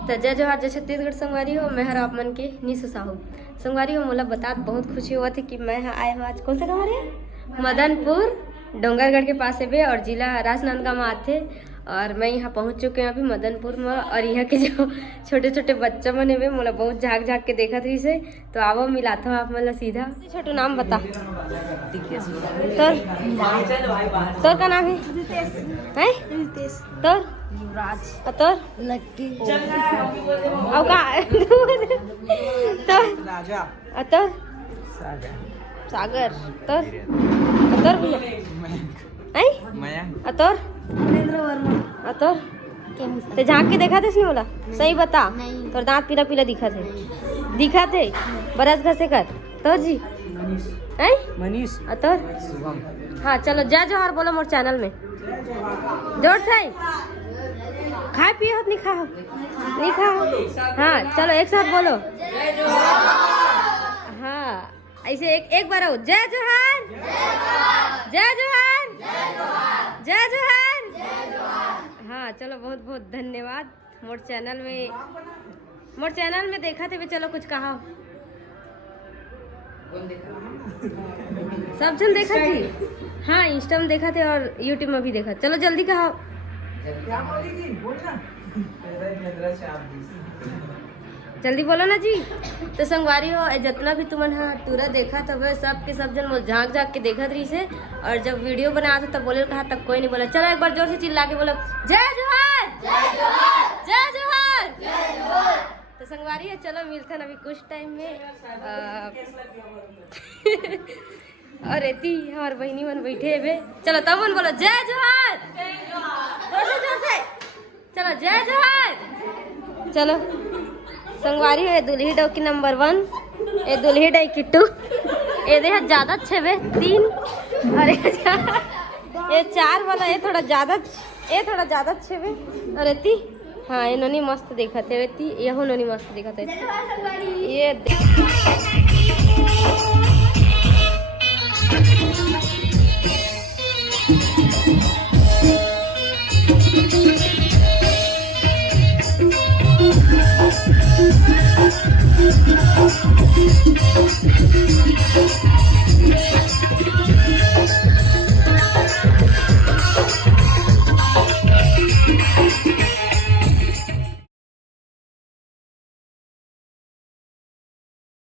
तो जय जोहार जय छत्तीसगढ़ संगवारी हो। मैं हरा आप मन के निशु साहू संगवारी हो। मोला बतात बहुत खुशी हुआ थी कि मैं आए हूँ आज कौन सा गाँव है मदनपुर डोंगरगढ़ के पास है बे और जिला राजनांदगांव में आते। और मैं यहाँ पहुँच चुके हैं अभी मदनपुर में। और यहाँ के जो छोटे छोटे बच्चा मन है मोला बहुत झाँक झाँक के देखा थी से। तो आवो मिलाता हूँ आप मतलब सीधा। छोटू नाम बता तोर का नाम है तोर युवराज तोर लक्की अब का तोर राजा तोर सागर तोर तोर भैया तोर तोर ते झाँक के देखा थे बोला सही बता। तोर दांत पीला पीला दिखा थे बरस घसे कर तो जी मनीष तोर। हाँ चलो जय जोहार बोलो मोर चैनल में जोर से खाए पिए हो नहीं खाओ। हाँ चलो एक साथ बोलो हाँ ऐसे एक बार आओ जय जोहार जय जोहार जय जोहार। हाँ चलो बहुत बहुत धन्यवाद। मोर चैनल में देखा थे भी चलो कुछ कहा सब जन देखा थी। हाँ इंस्टा में देखा थे और यूट्यूब में भी देखा। चलो जल्दी कहा जल्दी बोलो ना जी। तो संगवारी हो जितना भी तुमन हाँ टूरा देखा था वह सब के सब जन मोल झाँक झाँक के देखा रही से। और जब वीडियो बना था तब बोले कहा तब कोई नहीं बोला। चलो एक बार जोर से चिल्ला के बोलो जय जोहार जय जोहार जय जोहार। तो संगवारी है चलो मिलते हैं अभी कुछ टाइम में। और एती हमारे बहनी मन बैठे हुए। चलो तब मन बोलो जय जोहार जोर से चलो जय जोहार। चलो संगवारी है दुल्ही डोकी नंबर 1 ए दुल्ही डे किट्टू ये देख ज्यादा अच्छे वे 3 और ये 4 वाला ये थोड़ा ज्यादा अच्छे वे। और एती हाँ ये नोनी मस्त देखा थे एती यहो नोनी मस्त देखा थे ये